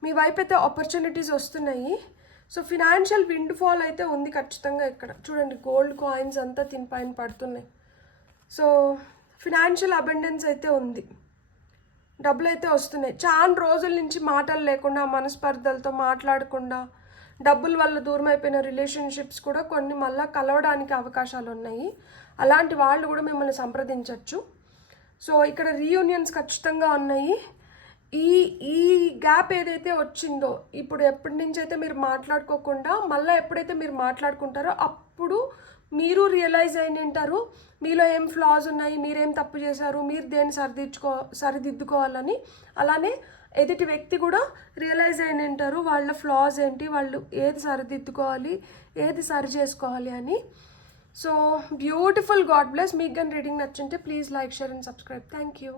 మీ వైపు అయితే ఆపర్చునిటీస్ వస్తున్నాయి. సో ఫినాన్షియల్ విండ్ ఫాల్ అయితే ఉంది ఖచ్చితంగా. ఇక్కడ చూడండి, గోల్డ్ కాయిన్స్ అంతా పైన పడుతున్నాయి. సో ఫినాన్షియల్ అబెండెన్స్ అయితే ఉంది, డబ్బులు అయితే వస్తున్నాయి. చాలా రోజుల నుంచి మాటలు లేకుండా, మనస్పర్ధలతో మాట్లాడకుండా, డబ్బుల వల్ల దూరం అయిపోయిన రిలేషన్షిప్స్ కూడా కొన్ని మళ్ళీ కలవడానికి అవకాశాలు ఉన్నాయి. అలాంటి వాళ్ళు కూడా మిమ్మల్ని సంప్రదించవచ్చు. సో ఇక్కడ రీయూనియన్స్ ఖచ్చితంగా ఉన్నాయి. ఈ గ్యాప్ ఏదైతే వచ్చిందో, ఇప్పుడు ఎప్పటి నుంచి అయితే మీరు మాట్లాడుకోకుండా మళ్ళీ ఎప్పుడైతే మీరు మాట్లాడుకుంటారో అప్పుడు మీరు రియలైజ్ అయిన ఉంటారు మీలో ఏం ఫ్లాస్ ఉన్నాయి, మీరేం తప్పు చేశారు, మీరు దేన్ని సరిదిద్దుకోవాలని. అలానే ఎదుటి వ్యక్తి కూడా రియలైజ్ అయిన ఉంటారు వాళ్ళ ఫ్లాస్ ఏంటి, వాళ్ళు ఏది సరిదిద్దుకోవాలి, ఏది సరి చేసుకోవాలి అని. So beautiful. God bless. మీకు కానీ రీడింగ్ నచ్చుంటే please like, share and subscribe. Thank you.